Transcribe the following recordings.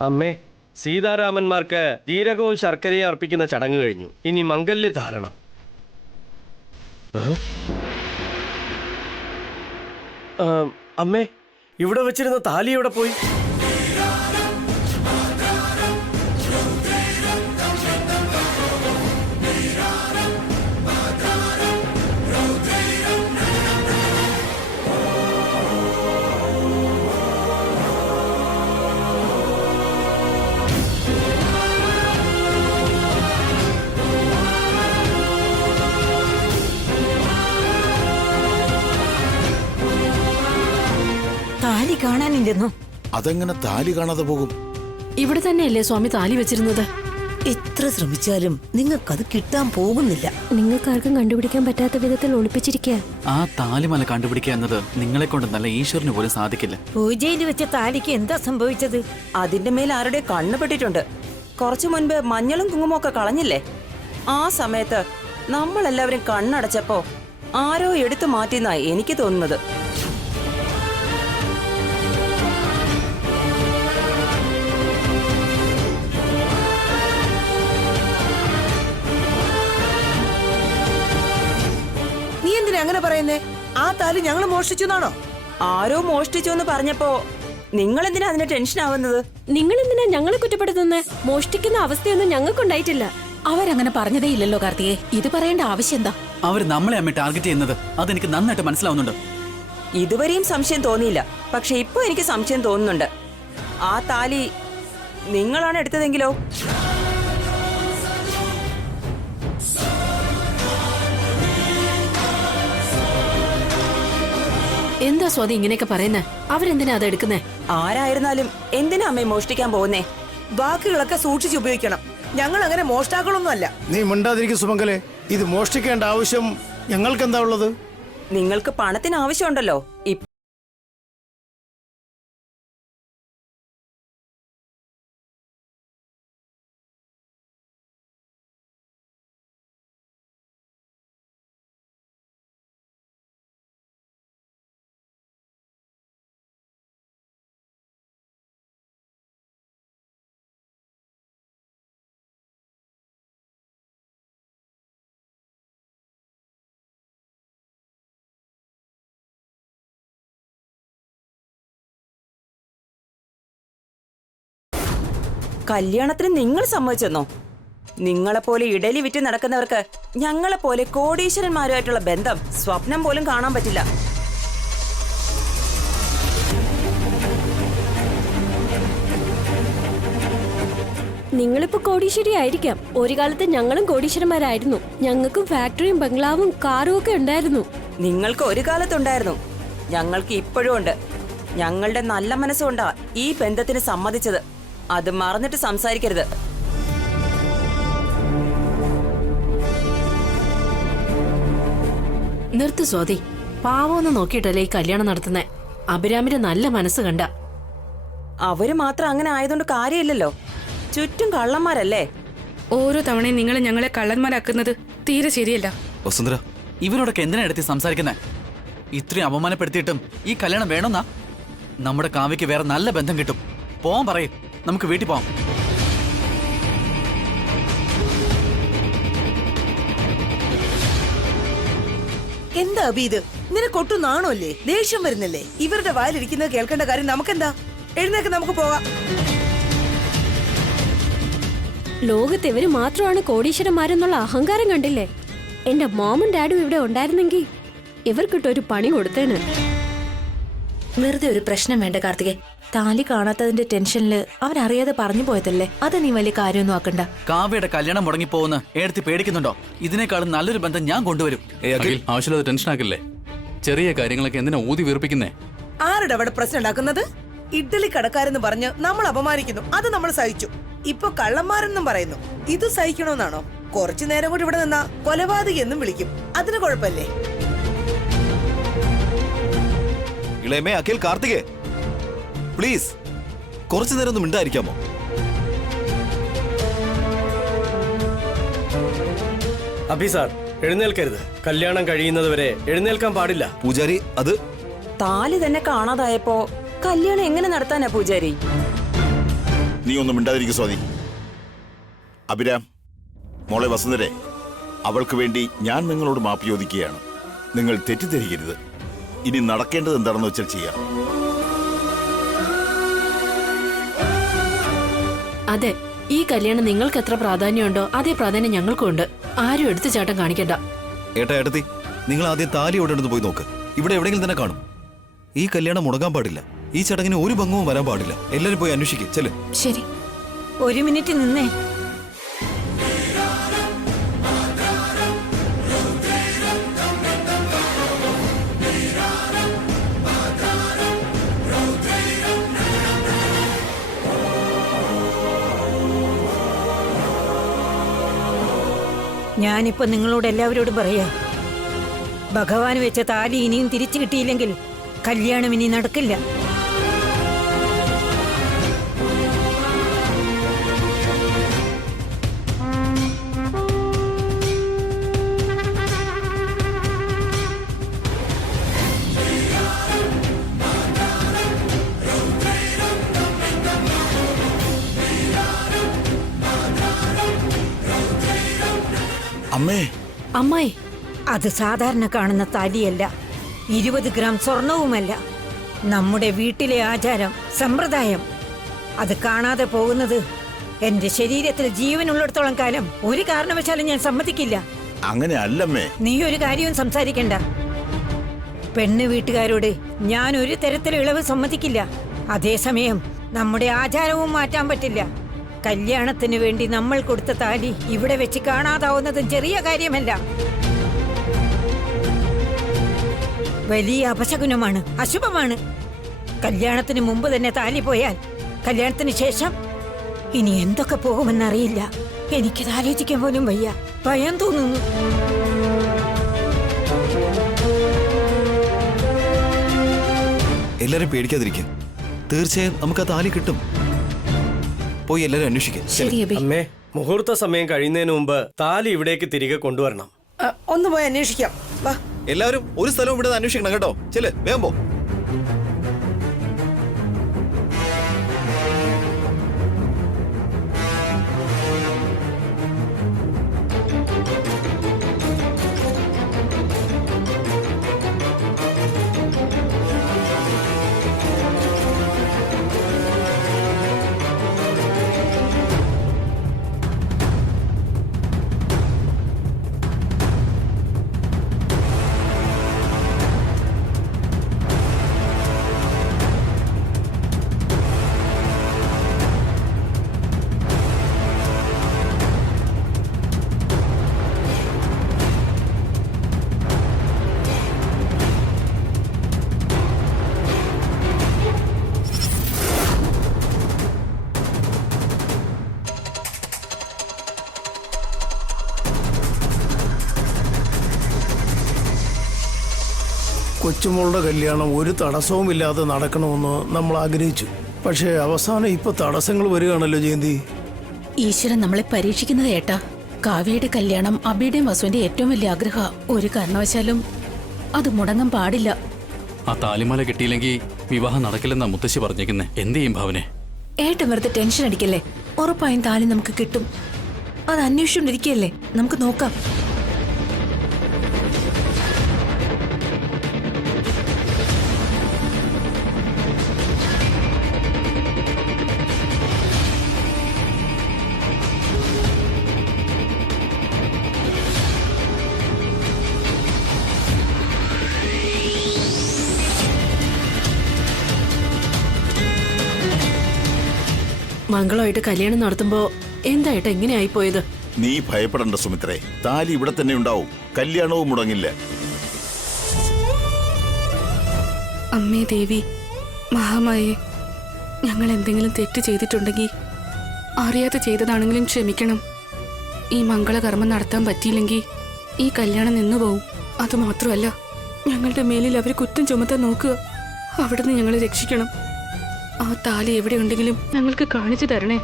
അമ്മേ, സീതാരാമന്മാർക്ക് ജീരകവും ശർക്കരയും അർപ്പിക്കുന്ന ചടങ്ങ് കഴിഞ്ഞു. ഇനി മംഗല്യ ധാരണം. അമ്മേ, ഇവിടെ വെച്ചിരുന്ന താലി എവിടെ പോയി? താലി കാണാനില്ലെന്നോ? അതെങ്ങനെ താലി കാണാതെ പോകും? ഇവിടെ തന്നെയല്ലേ സ്വാമി താലി വെച്ചിരുന്നത്? എത്ര ശ്രമിച്ചാലും നിങ്ങൾക്കത് കിട്ടാൻ പോകുന്നില്ല. നിങ്ങൾക്കാർക്കും കണ്ടുപിടിക്കാൻ പറ്റാത്ത വിധത്തിൽ ഒളിപ്പിച്ചിരിക്കുക. ആ താലിമല കണ്ടുപിടിക്കുക എന്നത് നിങ്ങളെ കൊണ്ട് നല്ല ഈശ്വരന് പോലും സാധിക്കില്ല. പൂജയിൽ വെച്ച താലിക്ക് എന്താ സംഭവിച്ചത്? അതിന്റെ മേൽ ആരുടെ കണ്ണ് പെട്ടിട്ടുണ്ട്. കുറച്ചു മുൻപ് മഞ്ഞളും കുങ്കുമവും ഒക്കെ കളഞ്ഞില്ലേ? ആ സമയത്ത് നമ്മളെല്ലാവരും കണ്ണടച്ചപ്പോ ആരോ എടുത്തു മാറ്റിയെന്നായി എനിക്ക് തോന്നുന്നത്. നീ എന്തിനാ അങ്ങനെ പറയുന്നേ? ആ താലി ഞങ്ങൾ മോഷ്ടിച്ചു എന്നാണോ? ആരോ മോഷ്ടിച്ചു എന്ന് പറഞ്ഞപ്പോ നിങ്ങൾ എന്തിനാ അതിന് ടെൻഷൻ ആവുന്നത്? നിങ്ങൾ എന്തിനാ ഞങ്ങളെ കുറ്റപ്പെടുത്തുന്നേ? മോഷ്ടിക്കുന്ന അവസ്ഥയൊന്നും ഞങ്ങൾക്കുണ്ടായിട്ടില്ല. അവരങ്ങനെ പറഞ്ഞതേ ഇല്ലല്ലോ കാർത്തികേ. ഇത് പറയേണ്ട ആവശ്യം എന്താ? അവർ നമ്മളെ അമ്മ ടാർഗറ്റ് ചെയ്യുന്നത് അതെനിക്ക് നന്നായിട്ട് മനസ്സിലാവുന്നുണ്ട്. ഇതുവരെയും സംശയം തോന്നിയില്ല, പക്ഷെ ഇപ്പൊ എനിക്ക് സംശയം തോന്നുന്നുണ്ട്. ആ താലി നിങ്ങളാണ് എടുത്തതെങ്കിലോ? എന്താ സ്വാതി ഇങ്ങനെയൊക്കെ പറയുന്നേ? അവരെന്തിനാ അത് എടുക്കുന്നേ? ആരായിരുന്നാലും എന്തിനാ അമ്മയെ മോഷ്ടിക്കാൻ പോകുന്നേ? വാക്കുകളൊക്കെ സൂക്ഷിച്ച് ഉപയോഗിക്കണം. ഞങ്ങൾ അങ്ങനെ മോഷ്ടാക്കളൊന്നും അല്ല. നീ മിണ്ടാതിരിക്കും സുമംഗലെ. ഇത് മോഷ്ടിക്കേണ്ട ആവശ്യം ഞങ്ങൾക്ക് എന്താ ഉള്ളത്? നിങ്ങൾക്ക് പണത്തിന് ആവശ്യമുണ്ടല്ലോ. കല്യാണത്തിന് നിങ്ങൾ സമ്മതിച്ചെന്നോ? നിങ്ങളെപ്പോലെ ഇഡലി വിറ്റ് നടക്കുന്നവർക്ക് ഞങ്ങളെപ്പോലെ കോടീശ്വരന്മാരുമായിട്ടുള്ള ബന്ധം സ്വപ്നം പോലും കാണാൻ പറ്റില്ല. നിങ്ങളിപ്പോ കോടീശ്വരി ആയിരിക്കാം. ഒരു കാലത്ത് ഞങ്ങളും കോടീശ്വരന്മാരായിരുന്നു. ഞങ്ങൾക്കും ഫാക്ടറിയും ബംഗ്ലാവും കാറും ഒക്കെ ഉണ്ടായിരുന്നു. നിങ്ങൾക്ക് ഒരു കാലത്തുണ്ടായിരുന്നു, ഞങ്ങൾക്ക് ഇപ്പോഴും ഉണ്ട്. ഞങ്ങളുടെ നല്ല മനസ്സുകൊണ്ടാ ഈ ബന്ധത്തിന് സമ്മതിച്ചത്. അത് മറന്നിട്ട് സംസാരിക്കരുത്. നിർത്ത് സ്വാതി. പാവോന്ന് നോക്കിയിട്ടല്ലേ ഈ കല്യാണം നടത്തുന്നേ. അഭിരാമിന്റെ നല്ല മനസ്സ് കണ്ട. അവര് മാത്രം അങ്ങനെ ആയതുകൊണ്ട് കാര്യമില്ലല്ലോ. ചുറ്റും കള്ളന്മാരല്ലേ? ഓരോ തവണയും നിങ്ങൾ ഞങ്ങളെ കള്ളന്മാരാക്കുന്നത് തീരെ ശരിയല്ല. വസുന്ധര, ഇവരോടൊക്കെ എന്തിനാ എടുത്തി സംസാരിക്കുന്നേ? ഇത്രയും അപമാനപ്പെടുത്തിയിട്ടും ഈ കല്യാണം വേണമെന്നാ? നമ്മുടെ കാവ്യക്ക് വേറെ നല്ല ബന്ധം കിട്ടും. പോവാൻ പറയും, നമുക്ക് വീട്ടിൽ പോവാം. എന്താ അബി ഇത്? നിനക്കൊട്ടും നാണല്ലേ? ദേഷ്യം വരുന്നില്ലേ? ഇവരുടെ വായിലിരിക്കുന്നത് കേൾക്കേണ്ട കാര്യം നമുക്കെന്താ? എഴുന്നേക്ക്, നമുക്ക് പോകാം. ലോകത്ത് ഇവര് മാത്രമാണ് കോടീശ്വരന്മാരെന്നുള്ള അഹങ്കാരം കണ്ടില്ലേ? എന്റെ മോമും ഡാഡും ഇവിടെ ഉണ്ടായിരുന്നെങ്കിൽ ഇവർക്കിട്ടൊരു പണി കൊടുത്തേന്. വെറുതെ ഒരു പ്രശ്നം വേണ്ട കാർത്തികേ. താലി കാണാത്തതിന്റെ ടെൻഷനില് അവരറിയാതെ പറഞ്ഞു പോയതല്ലേ. അത് നീ വലിയ കാര്യമൊന്നും ആക്കണ്ട. കാവ്യയുടെ കല്യാണം മുടങ്ങിപ്പോകുന്ന എടുത്ത് പേടിക്കുന്നുണ്ടോ? ഇതിനേക്കാളും നല്ലൊരു ബന്ധം ഞാൻ കൊണ്ടുവരും. ആവശ്യമില്ലാതെ ടെൻഷൻ ആക്കില്ലേ? ചെറിയ കാര്യങ്ങളൊക്കെ എന്തിനാ ഊതി വീർപ്പിക്കുന്നേ? ആരുടെ അവിടെ പ്രശ്നം ഉണ്ടാക്കുന്നത്? ഇഡ്ഡലി കടക്കാരെന്ന് പറഞ്ഞ് നമ്മൾ അപമാനിക്കുന്നു, അത് നമ്മൾ സഹിച്ചു. ഇപ്പൊ കള്ളന്മാരെന്നും പറയുന്നു. ഇത് സഹിക്കണമെന്നാണോ? കുറച്ചു നേരം കൂടി ഇവിടെ നിന്നാ കൊലപാതകി എന്നും വിളിക്കും. അതിന് കുഴപ്പല്ലേ? ഇളയമേ, അഖിൽ, കാർത്തികേ, പ്ലീസ് കുറച്ചു നേരം ഒന്ന് മിണ്ടായിരിക്കാമോ? അഭി സാർ, എഴുന്നേൽക്കരുത്. കല്യാണം കഴിയുന്നതുവരെ എഴുന്നേൽക്കാൻ പാടില്ല. പൂജാരി, അത് താലി തന്നെ കാണാതായപ്പോ കല്യാണം എങ്ങനെ നടത്താനാ പൂജാരി? നീ ഒന്നും മിണ്ടാതിരിക്കും സ്വാതി. അഭിരാം, മോളെ വസുന്ധരെ, അവൾക്ക് വേണ്ടി ഞാൻ നിങ്ങളോട് മാപ്പ് ചോദിക്കുകയാണ്. നിങ്ങൾ തെറ്റിദ്ധരിക്കരുത്. ഇനി നടക്കേണ്ടത് എന്താണെന്ന് വെച്ചാൽ ചെയ്യാം. അതെ, ഈ കല്യാണം നിങ്ങൾക്ക് എത്ര പ്രാധാന്യമുണ്ടോ അതേ പ്രാധാന്യം ഞങ്ങൾക്കും ഉണ്ട്. ആരും എടുത്തു ചാട്ടം കാണിക്കണ്ട. ഏട്ടാ ഏട്ടത്തി, നിങ്ങൾ ആദ്യം താലി എവിടെ ഉണ്ടെന്ന് പോയി നോക്ക്. ഇവിടെ എവിടെയെങ്കിലും തന്നെ കാണും. ഈ കല്യാണം മുടങ്ങാൻ പാടില്ല. ഈ ചടങ്ങിന് ഒരു ഭംഗവും വരാൻ പാടില്ല. എല്ലാരും പോയി അന്വേഷിക്കും. ചെല്. ശരി. ഒരു മിനിറ്റ് നിന്നേ. ഞാനിപ്പോ നിങ്ങളോട് എല്ലാവരോടും പറയാ, ഭഗവാൻ വെച്ച താലി ഇനിയും തിരിച്ചു കിട്ടിയില്ലെങ്കിൽ കല്യാണം ഇനി നടക്കില്ല. അമ്മേ, അമ്മായി, അത് സാധാരണ കാണുന്ന താലിയല്ല, 20 ഗ്രാം സ്വർണവുമല്ല. നമ്മുടെ വീട്ടിലെ ആചാരം, സമ്പ്രദായം. അത് കാണാതെ പോകുന്നത് എന്റെ ശരീരത്തിൽ ജീവനുള്ളിടത്തോളം കാലം ഒരു കാരണവശാലും ഞാൻ സമ്മതിക്കില്ല. അങ്ങനെ അല്ലമ്മേ. നീ ഒരു കാര്യവും സംസാരിക്കണ്ട. പെണ്ണ് വീട്ടുകാരോട് ഞാൻ ഒരു തരത്തിലും ഇളവ് സമ്മതിക്കില്ല. അതേസമയം നമ്മുടെ ആചാരവും മാറ്റാൻ പറ്റില്ല. കല്യാണത്തിന് വേണ്ടി നമ്മൾ കൊടുത്ത താലി ഇവിടെ വെച്ച് കാണാതാവുന്നതും ചെറിയ കാര്യമല്ല. വലിയ അപശകുനമാണ്, അശുഭമാണ്. കല്യാണത്തിന് മുമ്പ് തന്നെ താലി പോയാൽ കല്യാണത്തിന് ശേഷം ഇനി എന്തൊക്കെ പോകുമെന്നറിയില്ല. എനിക്കത് ആലോചിക്കാൻ പോലും വയ്യ. ഭയം തോന്നുന്നു. എല്ലാരും പേടിക്കാതിരിക്കും. തീർച്ചയായും നമുക്ക് ആ താലി കിട്ടും. പോയി എല്ലാരും അന്വേഷിക്കും. ശരി അബി. അമ്മേ, മുഹൂർത്ത സമയം കഴിയുന്നതിന് മുമ്പ് താലി ഇവിടേക്ക് തിരികെ കൊണ്ടുവരണം. ഒന്ന് പോയി അന്വേഷിക്കാം. വാ. എല്ലാവരും ഒരു സ്ഥലവും ഇവിടെ അന്വേഷിക്കണം കേട്ടോ. ചെല്, വേഗം പോ. കൊച്ചുമോളുടെ കല്യാണം ഒരു തടസ്സവുമില്ലാതെ നടക്കണമെന്ന് നമ്മൾ ആഗ്രഹിച്ചു. പക്ഷേ അവസാനം ഇപ്പൊ തടസ്സങ്ങൾ വരികയാണല്ലോ ജയന്തി. ഈശ്വരൻ നമ്മളെ പരീക്ഷിക്കുന്നത് ഏട്ടാ. കാവ്യയുടെ കല്യാണം അബിയുടെയും വസുവിന്റെ ഏറ്റവും വലിയ ആഗ്രഹ. ഒരു കാരണവശാലും അത് മുടങ്ങാൻ പാടില്ല. ആ താലിമാല കിട്ടിയില്ലെങ്കിൽ വിവാഹം നടക്കില്ലെന്നാ മുത്തശ്ശി പറഞ്ഞേക്കുന്നേ. എന്ത് ചെയ്യും ഭാവനെ? ഏട്ടൻ വെറുതെ ടെൻഷൻ അടിക്കല്ലേ. ഉറപ്പായും താലി നമുക്ക് കിട്ടും. അത് അന്വേഷിച്ചോണ്ടിരിക്കല്ലേ, നമുക്ക് നോക്കാം. മംഗളമായിട്ട് കല്യാണം നടത്തുമ്പോ എന്തായിട്ടാ ഇങ്ങനെ ആയിപ്പോയത്? നീ ഭയപ്പെടണ്ട സുമിത്രേ. താലി ഇവിടെ തന്നെ ഉണ്ടാവും. കല്യാണവും മുടങ്ങില്ല. അമ്മേ ദേവി, മഹാമായേ, ഞങ്ങൾ എന്തെങ്കിലും തെറ്റ് ചെയ്തിട്ടുണ്ടെങ്കിൽ അറിയാതെ ചെയ്തതാണെങ്കിലും ക്ഷമിക്കണം. ഈ മംഗളകർമ്മം നടത്താൻ പറ്റിയില്ലെങ്കിൽ ഈ കല്യാണം നിന്നുപോകും. അതുമാത്രമല്ല, ഞങ്ങളുടെ മേലിൽ അവർ കുറ്റം ചുമത്താൻ നോക്കുക. അവിടുന്ന് ഞങ്ങളെ രക്ഷിക്കണം. ആ താലി എവിടെയുണ്ടെങ്കിലും ഞങ്ങൾക്ക് കാണിച്ചു തരണേ.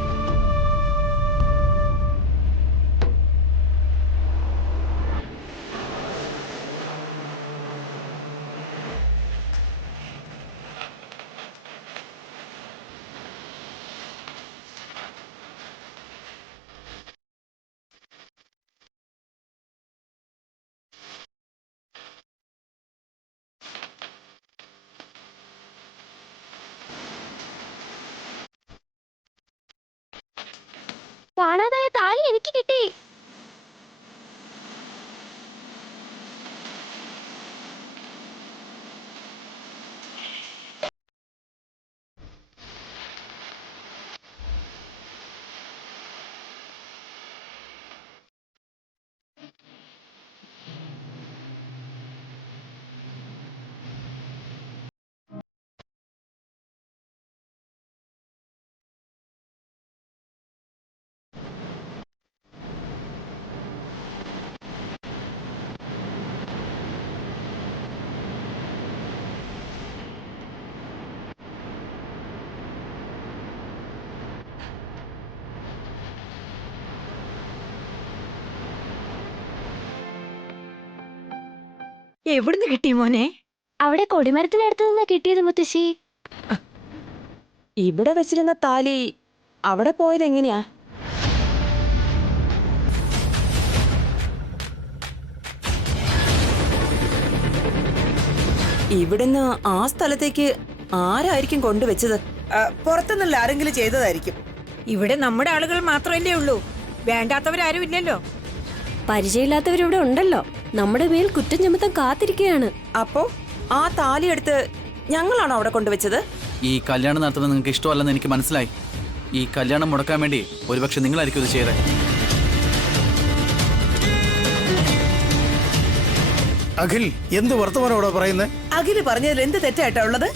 എവിടുന്ന് കിട്ടി മോനെ? അവിടെ കൊടിമരത്തിനടുത്ത് നിന്ന് കിട്ടിയത് മുത്തശ്ശി. ഇവിടെ വെച്ചിരുന്ന താലി അവിടെ പോയത് എങ്ങനെയാ? ഇവിടുന്ന് ആ സ്ഥലത്തേക്ക് ആരായിരിക്കും കൊണ്ടുവച്ചത്? പുറത്തുനിന്നല്ല ആരെങ്കിലും ചെയ്തതായിരിക്കും. ഇവിടെ നമ്മുടെ ആളുകൾ മാത്രമല്ലേ ഉള്ളൂ, വേണ്ടാത്തവരാരും ഇല്ലല്ലോ. പരിചയമില്ലാത്തവരിവിടെ ഉണ്ടല്ലോ, നമ്മുടെ മേൽ കുറ്റം ചുമത്താൻ കാത്തിരിക്കുകയാണ്. അപ്പോ ആ താലി എടുത്ത് ഞങ്ങളാണോ അവിടെ കൊണ്ടുവച്ചത്? ഈ കല്യാണം നടത്തുന്നത് നിങ്ങൾക്ക് ഇഷ്ടമല്ലെന്ന് എനിക്ക് മനസ്സിലായി. ഈ കല്യാണം മുടക്കാൻ വേണ്ടി ഒരുപക്ഷെ നിങ്ങളായിരിക്കും ഇത് ചെയ്തത്. അഖിൽ, എന്ത് വർത്തമാനോടാ പറയുന്നത്? അഖില് പറഞ്ഞതിൽ എന്ത് തെറ്റായിട്ടാ ഉള്ളത്?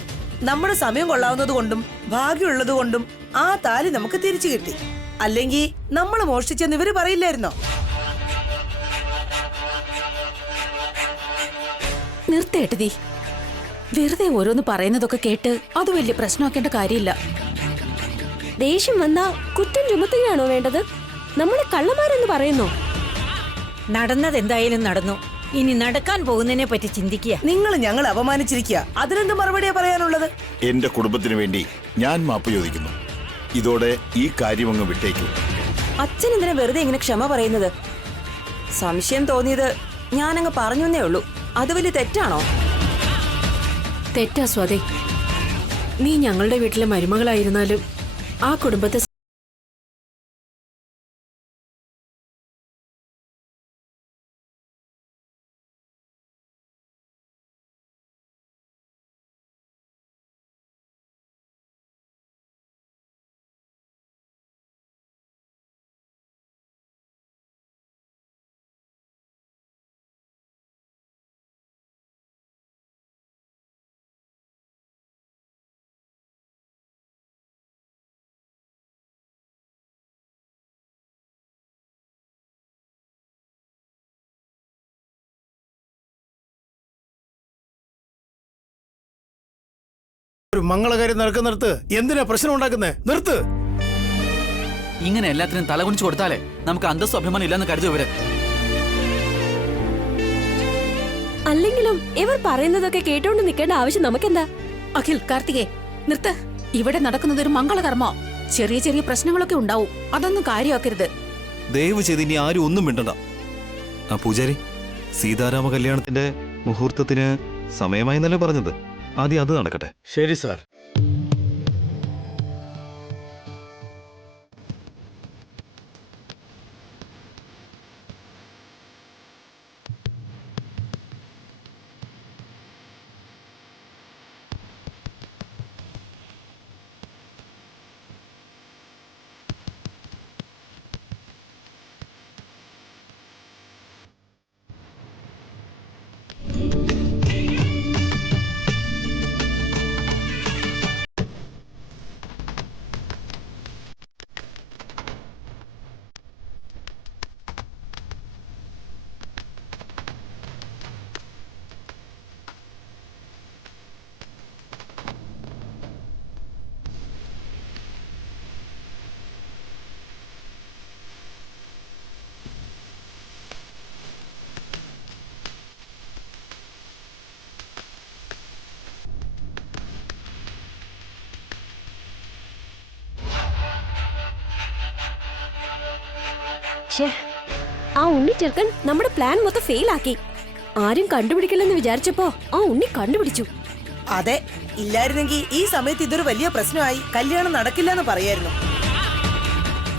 നമ്മുടെ സമയം കൊള്ളാവുന്നത് കൊണ്ടും ഭാഗ്യമുള്ളത് കൊണ്ടും ആ താലി നമുക്ക് തിരിച്ചു കിട്ടി. അല്ലെങ്കിൽ നമ്മൾ മോഷ്ടിച്ചെന്ന് ഇവര് പറയില്ലായിരുന്നോ? നിർത്തേട്ടതി, വെറുതെ ഓരോന്ന് പറയുന്നതൊക്കെ കേട്ട് അത് വലിയ പ്രശ്നമാക്കേണ്ട കാര്യമില്ല. ദേഷ്യം വന്നാ കുറ്റം ചുമത്തുകയാണോ വേണ്ടത്? നമ്മളെ കള്ളന്മാരെന്ന് പറയുന്നോ? നടന്നത് എന്തായാലും നടന്നു, ഇനി നടക്കാൻ പോകുന്നതിനെ പറ്റി ചിന്തിക്കുക. നിങ്ങൾ ഞങ്ങൾ അപമാനിച്ചിരിക്കുക, അതിനെന്ത് മറുപടിയാ പറയാനുള്ളത്? എന്റെ കുടുംബത്തിന് വേണ്ടി ഞാൻ മാപ്പ് ചോദിക്കുന്നു. ഇതോടെ ഈ കാര്യം അങ്ങ് വിട്ടേക്കൂ. അച്ഛൻ എന്തിനാ വെറുതെ ഇങ്ങനെ ക്ഷമ പറയുന്നത്? സംശയം തോന്നിയത് ഞാനങ്ങ് പറഞ്ഞേ ഉള്ളൂ. അത് വലിയ തെറ്റാണോ? തെറ്റാ സ്വാതി. നീ ഞങ്ങളുടെ വീട്ടിലെ മരുമകളായിരുന്നാലും ആ കുടുംബത്തെ ഒരു മംഗളകാര്യം നടക്കുന്നിടത്ത് എന്തിനാ പ്രശ്നം ഉണ്ടാക്കുന്നേ? നിർത്ത്. ഇങ്ങനെ എല്ലാത്തിനും തലകുനിച്ചു കൊടുത്താലേ നമുക്ക് അന്തസ്സും അഭിമാനം ഇല്ലെന്ന് കരുതും ഇവര്. അല്ലെങ്കിലും ഇവർ പറയുന്നതൊക്കെ കേട്ടോണ്ട് നിൽക്കേണ്ട ആവശ്യം നമുക്കെന്താ? അഖിൽ, കാർത്തികേ, നിർത്ത്. ഇവിടെ നടക്കുന്നത് ഒരു മംഗളകർമ്മ. ചെറിയ ചെറിയ പ്രശ്നങ്ങളൊക്കെ ഉണ്ടാവും, അതൊന്നും കാര്യമാക്കരുത്. ദയവ് ചെയ്ത് ഇനി ആരും ഒന്നും മിണ്ടണ്ട. ആ പൂജാരി, സീതാരാമ കല്യാണത്തിന്റെ മുഹൂർത്തത്തിന് സമയമായി എന്നല്ലേ പറഞ്ഞത്? ആദ്യം അത് നടക്കട്ടെ. ശരി സാർ. ആ ഉണ്ണി ചെറുക്കൻ നമ്മുടെ പ്ലാൻ മൊത്തം ഫെയിൽ ആക്കി. ആരും കണ്ടുപിടിക്കില്ലെന്ന് വിചാരിച്ചപ്പോ ആ ഉണ്ണി കണ്ടുപിടിച്ചു. അതെ, ഇല്ലായിരുന്നെങ്കിൽ ഈ സമയത്ത് ഇതൊരു വലിയ പ്രശ്നമായി കല്യാണം നടക്കില്ല എന്ന് പറയായിരുന്നു.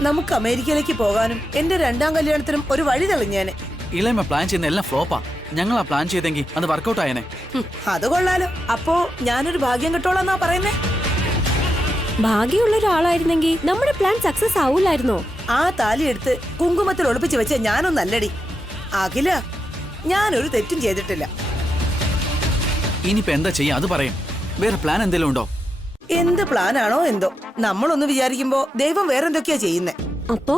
നമുക്ക് അമേരിക്കയിലേക്ക് പോകാനും എന്റെ രണ്ടാം കല്യാണത്തിനും ഒരു വഴി തെളിഞ്ഞേനെ. ഇളയമ പ്ലാൻ ചെയ്യുന്ന എല്ലാം ഫ്ലോപ്പാ. ഞങ്ങളാ പ്ലാൻ ചെയ്തെങ്കിൽ അത് വർക്കൗട്ട് ആയനെ. അത് കൊള്ളാലോ. അപ്പോ ഞാനൊരു ഭാഗ്യം കിട്ടോളാന്നാ പറയുന്നേ. ഭാഗ്യമുള്ള ഒരാളായിരുന്നെങ്കിൽ നമ്മുടെ പ്ലാൻ സക്സസ് ആവൂലായിരുന്നോ? ആ താലി എടുത്ത് കുങ്കുമത്തിൽ ഒളിപ്പിച്ച് വെച്ച ഞാനൊന്നല്ലടി അഖില. ഞാനൊരു തെറ്റും ചെയ്തിട്ടില്ല. ഇനിയിപ്പോ എന്താ ചെയ്യാ അത് പറയും. വേറെ പ്ലാൻ എന്തെങ്കിലും ഉണ്ടോ? എന്ത് പ്ലാനാണോ എന്തോ, നമ്മളൊന്ന് വിചാരിക്കുമ്പോ ദൈവം വേറെന്തൊക്കെയാ ചെയ്യുന്നേ. അപ്പോ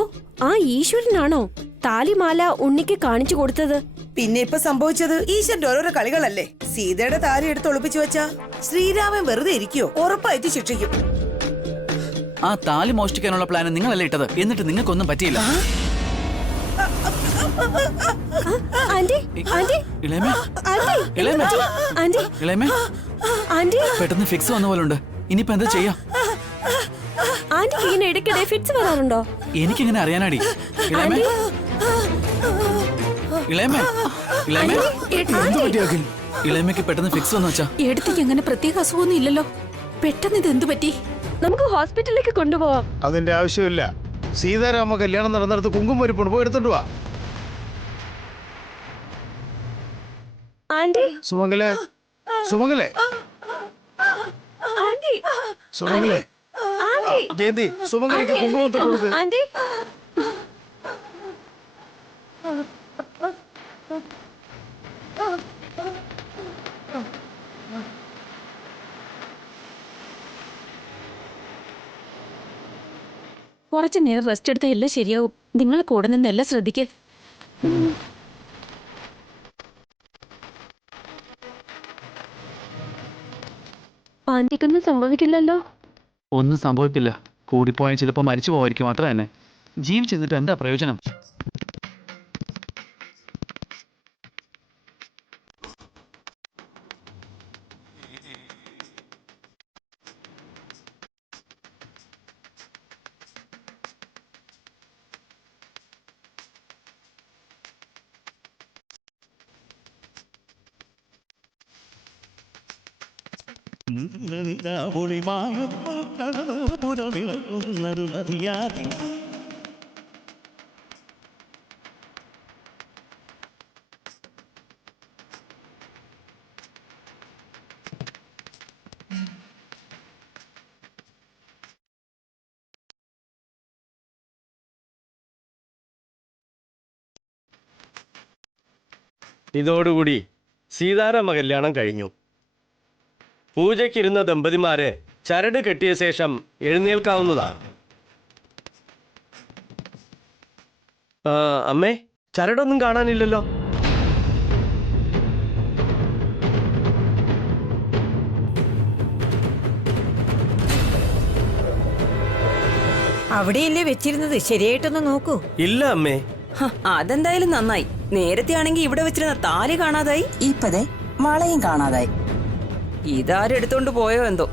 ആ ഈശ്വരനാണോ താലിമാല ഉണ്ണിക്ക് കാണിച്ചു കൊടുത്തത്? പിന്നെ ഇപ്പൊ സംഭവിച്ചത് ഈശ്വരന്റെ ഓരോരോ കളികളല്ലേ. സീതയുടെ താലി എടുത്ത് ഒളിപ്പിച്ചു വെച്ചാ ശ്രീരാമൻ വെറുതെ ഇരിക്കുവോ? ഉറപ്പായിട്ട് ശിക്ഷിക്കും. ആ താലി മോഷ്ടിക്കാനുള്ള പ്ലാൻ നിങ്ങളല്ലേ ഇട്ടത്, എന്നിട്ട് നിങ്ങൾക്കൊന്നും പറ്റിയില്ല. ആന്റി ആന്റി ഇളയമേ ആന്റി ഇളയമേ ആന്റി ഇളയമേ ആന്റി പെട്ടെന്ന് ഫിക്സ് വന്ന പോലെ ഉണ്ട്. ഇനിയിപ്പോ എന്താ ചെയ്യാ? ആന്റിക്ക് ഇങ്ങനെ ഇടയ്ക്കിടെ ഫിറ്റ്സ് വരാറുണ്ടോ? എനിക്കെങ്ങനെ അറിയാനാടി? ഇളയമേ ഇളയമേ ഇളയമേ എന്ത് പറ്റി അഖിൽ? ഇളയമയ്ക്ക് പെട്ടെന്ന് ഫിക്സ് വന്നു വെച്ചാ. എടുത്തേക്ക് അങ്ങനെ പ്രത്യേക അസുഖമൊന്നും ഇല്ലല്ലോ. പെട്ടെന്ന് ഇത് എന്തു പറ്റി? നമുക്ക് ഹോസ്പിറ്റലിലേക്ക് കൊണ്ടുപോവാം. അതിന്റെ ആവശ്യമില്ല. സീതാരാമ കല്യാണം നടന്നിടത്ത് കുങ്കുമം പരിപ്പുണ്ട്, പോയി എടുത്തോണ്ട് വാ. ആന്റി സുമംഗലെ, സുമംഗലെ, ആന്റി സുമംഗലെ, ആന്റി ജയന്തി, സുമംഗലിക്ക് കുങ്കുമം തൊട്ട് കൊടുക്ക്. ആന്റി കുറച്ചു നേരം റെസ്റ്റ് എടുത്താൽ എല്ലാം ശരിയാവും. നിങ്ങൾ കൂടെ നിന്ന് എല്ലാം ശ്രദ്ധിക്ക്. ആന്റിക്കൊന്നും സംഭവിക്കില്ലല്ലോ? ഒന്നും സംഭവിക്കില്ല. കൂടിപ്പോയാൽ ചിലപ്പോൾ മരിച്ചു പോവായിരിക്കും. അത്ര തന്നെ. ജീവിച്ചിരുന്നിട്ട് എന്താ പ്രയോജനം? ഇതോടുകൂടി സീതാരാമ കല്യാണം കഴിഞ്ഞു. പൂജയ്ക്കിരുന്ന ദമ്പതിമാരെ ചരട് കെട്ടിയ ശേഷം എഴുന്നേൽക്കാവുന്നതാണ്. അമ്മേ, ചരടൊന്നും കാണാനില്ലല്ലോ. അവിടെയല്ലേ വെച്ചിരുന്നത്? ശരിയായിട്ടൊന്ന് നോക്കൂ. ഇല്ല അമ്മേ. അതെന്തായാലും നന്നായി. നേരത്തെ ആണെങ്കിൽ ഇവിടെ വെച്ചിരുന്ന താലി കാണാതായി, ഇപ്പതേ വളയും കാണാതായി. ഇതാരെടുത്തോണ്ട് പോയോ എന്തോ.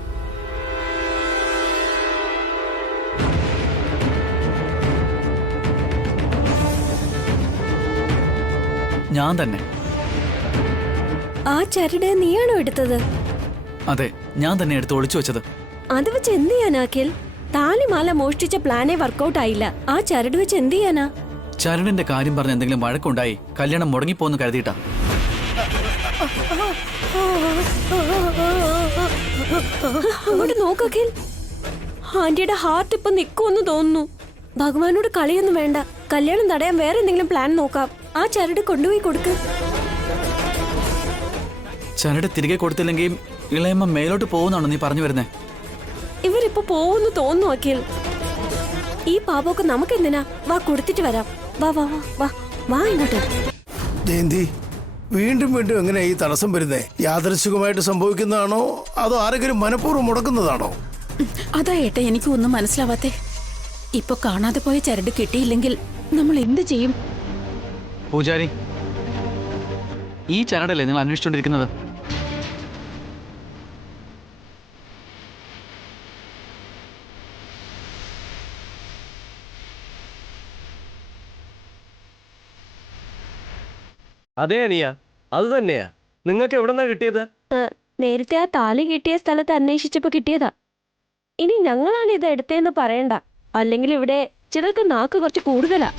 ഞാൻ തന്നെ. ആ ചരട് നീയാണോ എടുത്തത്? അതെ, ഞാൻ തന്നെ എടുത്ത് ഒളിച്ചു വെച്ചത്. അത് വെച്ച് എന്ത് ചെയ്യാനാക്കിൽ? താലിമാല മോഷ്ടിച്ച പ്ലാനേ വർക്കൗട്ട് ആയില്ല. ആ ചരട് വെച്ച് എന്ത് ചെയ്യാനാ? ചരണിന്റെ കാര്യം പറഞ്ഞ് എന്തെങ്കിലും വഴക്കുണ്ടായി കല്യാണം മുടങ്ങിപ്പോന്ന് കരുതിയിട്ടാ. അങ്ങോട്ട് നോക്കൽ. ആന്റിയുടെ ഹാർട്ട് ഇപ്പൊ നിക്കുമെന്ന് തോന്നുന്നു. ഭഗവാനോട് കളിയൊന്നും വേണ്ട. കല്യാണം തടയാൻ വേറെ എന്തെങ്കിലും പ്ലാൻ നോക്കാം. ആ ചരട് കൊണ്ടുപോയി കൊടുക്ക്. ചരട് തിരികെ കൊടുത്തില്ലെങ്കിൽ ഇളയമ്മ മേലോട്ട് പോകുന്നാണോ നീ പറഞ്ഞു വരുന്നേ? ഇവരിപ്പോ പോവെന്ന് തോന്നുന്നു അഖിൽ. ഈ പാപമൊക്കെ നമുക്ക് എന്തിനാ? വാ, കൊടുത്തിട്ട് വരാം. വാ വാ വാ വാ വാ ഇങ്ങോട്ട്. ജയന്തി, വീണ്ടും വീണ്ടും എങ്ങനെ ഈ തടസ്സം വരുന്നേ? യാദൃശ്ചികമായിട്ട് സംഭവിക്കുന്നതാണോ അതോ ആരെങ്കിലും മനഃപൂർവ്വം മുടക്കുന്നതാണോ? അതാ ഏട്ടാ എനിക്ക് ഒന്നും മനസ്സിലാവാത്തെ. ഇപ്പൊ കാണാതെ പോയ ചരട് കിട്ടിയില്ലെങ്കിൽ നമ്മൾ എന്ത് ചെയ്യും? പൂജാരി, ഈ ചരടല്ലേ നിങ്ങൾ അന്വേഷിച്ചുകൊണ്ടിരിക്കുന്നത്? അതെ അനിയ, അത് തന്നെയാ. നിങ്ങൾക്ക് എവിടെന്നാ കിട്ടിയത്? നേരത്തെ ആ താലി കിട്ടിയ സ്ഥലത്ത് അന്വേഷിച്ചപ്പോ കിട്ടിയതാ. ഇനി ഞങ്ങളാണ് ഇത് എടുത്തേന്ന് പറയണ്ട. അല്ലെങ്കിൽ ഇവിടെ ചിലർക്ക് നാക്ക് കുറച്ച് കൂടുതലാ.